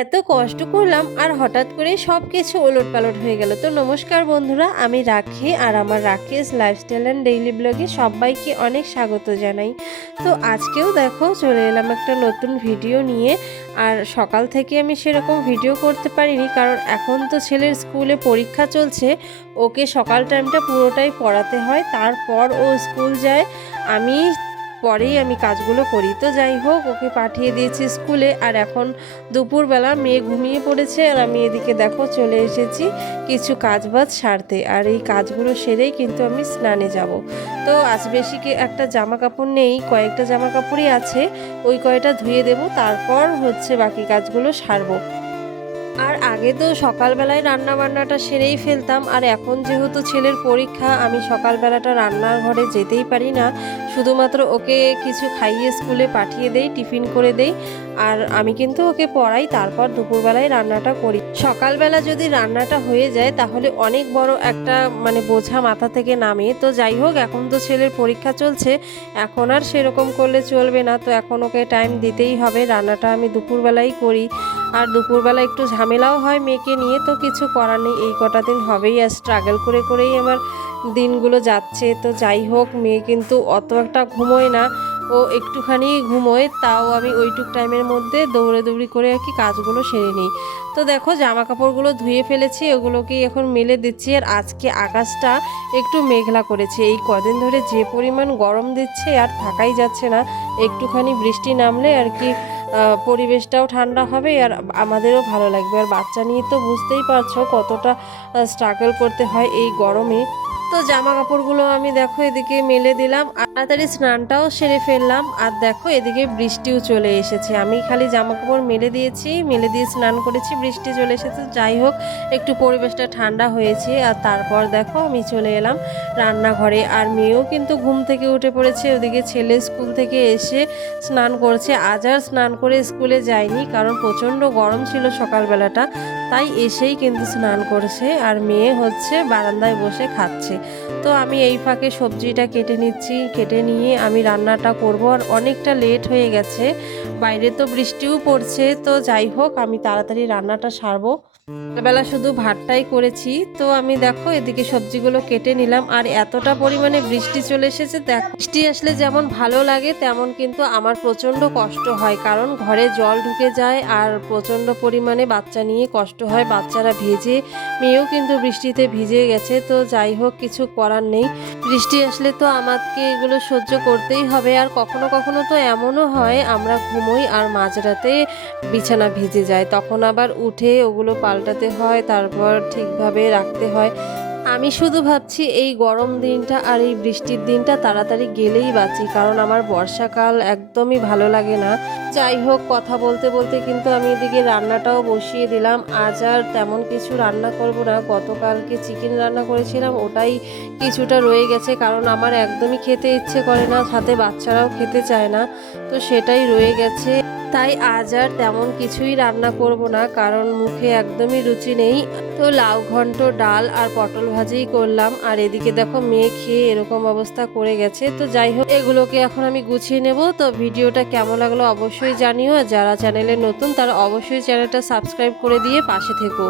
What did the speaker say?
এত কষ্ট করলাম আর হঠাৎ করে সব কিছু ওলটপালট হয়ে গেল। তো নমস্কার বন্ধুরা, আমি রাখি আর আমার রাকেশ লাইফস্টাইল অ্যান্ড ডেইলি ব্লগে সবাইকে অনেক স্বাগত জানাই। তো আজকেও দেখো চলে এলাম একটা নতুন ভিডিও নিয়ে। আর সকাল থেকে আমি সেরকম ভিডিও করতে পারিনি, কারণ এখন তো ছেলের স্কুলে পরীক্ষা চলছে। ওকে সকাল টাইমটা পুরোটাই পড়াতে হয়, তারপর ও স্কুল যায়। আমি কাজগুলো করি। তো যাই হোক, ওকে পাঠিয়ে দিয়েছি স্কুলে। আর এখন দুপুরবেলা মেয়ে ঘুমিয়ে পড়েছে, আর আমি এদিকে দেখো চলে এসেছি কিছু কাজবাজ সারতে। আর এই কাজগুলো সেরেই কিন্তু আমি স্নানে যাব। তো আজ বেশি একটা জামা কাপড় নেই, কয়েকটা জামা কাপড়ই আছে, ওই কয়টা ধুয়ে দেব, তারপর বাকি কাজগুলো সারবো। আর আগে তো সকালবেলায় রান্না বান্নাটা সেরেই ফেলতাম, আর এখন যেহেতু ছেলের পরীক্ষা, আমি সকালবেলাটা রান্নার ঘরে যেতেই পারি না। শুধুমাত্র ওকে কিছু খাইয়ে স্কুলে পাঠিয়ে দেই, টিফিন করে দেই, আর আমি কিন্তু ওকে পড়াই, তারপর দুপুরবেলায় রান্নাটা করি। সকালবেলা যদি রান্নাটা হয়ে যায় তাহলে অনেক বড় একটা বোঝা মাথা থেকে নামে। তো যাই হোক, এখন তো ছেলের পরীক্ষা চলছে, এখন আর সেরকম করলে চলবে না। তো এখন ওকে টাইম দিতেই হবে, রান্নাটা আমি দুপুরবেলাই করি। আর দুপুরবেলা একটু ঝামেলাও হয় মেয়েকে নিয়ে, তো কিছু করার নেই, এই কটা দিন হবেই। আর স্ট্রাগল করে করেই আমার দিনগুলো যাচ্ছে। তো যাই হোক, মেয়ে কিন্তু অত একটা ঘুমোয় না, ও একটুখানি ঘুমোয়, তাও আমি ওইটুক টাইমের মধ্যে দৌড়ি করে আর কি কাজগুলো সেরে নিই। তো দেখো জামা কাপড়গুলো ধুয়ে ফেলেছি, ওগুলোকেই এখন মেলে দিচ্ছি। আর আজকে আকাশটা একটু মেঘলা করেছে, এই কদিন ধরে যে পরিমাণ গরম দিচ্ছে আর থাকাই যাচ্ছে না। একটুখানি বৃষ্টি নামলে আর কি পরিবেশটাও ঠান্ডা হবে, আর আমাদেরও ভালো লাগবে। আর বাচ্চা নিয়ে তো বুঝতেই পারছো কতটা স্ট্রাগল করতে হয় এই গরমে। তো জামা কাপড়গুলো আমি দেখো এদিকে মেলে দিলাম, আর তাড়াতাড়ি স্নানটাও সেরে ফেললাম। আর দেখো এদিকে বৃষ্টিও চলে এসেছে, আমি খালি জামা কাপড় মেলে দিয়ে স্নান করেছি, বৃষ্টি চলে এসেছে। যাই হোক, একটু পরিবেশটা ঠান্ডা হয়েছে। আর তারপর দেখো আমি চলে এলাম রান্নাঘরে। আর মেয়েও কিন্তু ঘুম থেকে উঠে পড়েছে, ওদিকে ছেলে স্কুল থেকে এসে স্নান করছে। আজ আর স্নান করে স্কুলে যায়নি, কারণ প্রচণ্ড গরম ছিল সকালবেলাটা, তাই এসেই কিন্তু স্নান করছে। আর মেয়ে বারান্দায় বসে খাচ্ছে। তো আমি এই ফাঁকে সবজিটা কেটে নিচ্ছি, কেটে নিয়ে আমি রান্নাটা করব। আর অনেকটা লেট হয়ে গেছে, বাইরে তো বৃষ্টিও পড়ছে। তো যাই হোক, আমি তাড়াতাড়ি রান্নাটা সারবো। বেলা শুধু ভাতটাই করেছি। তো আমি দেখো এদিকে সবজিগুলো কেটে নিলাম। আর এতটা পরিমাণে বৃষ্টি চলে এসেছে, দেখ বৃষ্টি আসলে যেমন ভালো লাগে তেমন কিন্তু আমার প্রচণ্ড কষ্ট হয়, কারণ ঘরে জল ঢুকে যায় আর প্রচণ্ড পরিমাণে বাচ্চা নিয়ে কষ্ট হয়, বাচ্চারা ভেজে, মেয়েও কিন্তু বৃষ্টিতে ভিজে গেছে। তো যাই হোক, কিছু করার নেই, বৃষ্টি আসলে তো আমাকে এগুলো সহ্য করতেই হবে। আর কখনো কখনো তো এমনও হয় আমরা ঘুমোই আর মাঝরাতে বিছানা ভিজে যায়, তখন আবার উঠে ওগুলো পাল্টাতে হয়, তারপর ঠিকভাবে রাখতে হয়। আমি শুধু ভাবছি এই গরম দিনটা আর এই বৃষ্টির দিনটা তাড়াতাড়ি গেলেই বাঁচি, কারণ আমার বর্ষাকাল একদমই ভালো লাগে না। যাই হোক, কথা বলতে বলতে কিন্তু আমি এদিকে রান্নাটাও বসিয়ে দিলাম। আজ আর তেমন কিছু রান্না করব না, গতকালকে চিকেন রান্না করেছিলাম, ওটাই কিছুটা রয়ে গেছে, কারণ আমার একদমই খেতে ইচ্ছে করে না, সাথে বাচ্চারাও খেতে চায় না, তো সেটাই রয়ে গেছে। তাই আজ আর তেমন কিছুই রান্না করব না, কারণ মুখে একদমই রুচি নেই। তো লাউ ঘন্ট, ডাল আর পটল ভাজিই করলাম। আর এদিকে দেখো মেয়ে খেয়ে এরকম অবস্থা করে গেছে। তো যাই হোক, এগুলোকে এখন আমি গুছিয়ে নেব। তো ভিডিওটা কেমন লাগলো অবশ্যই জানিও, আর যারা চ্যানেলে নতুন তারা অবশ্যই চ্যানেলটা সাবস্ক্রাইব করে দিয়ে পাশে থেকো।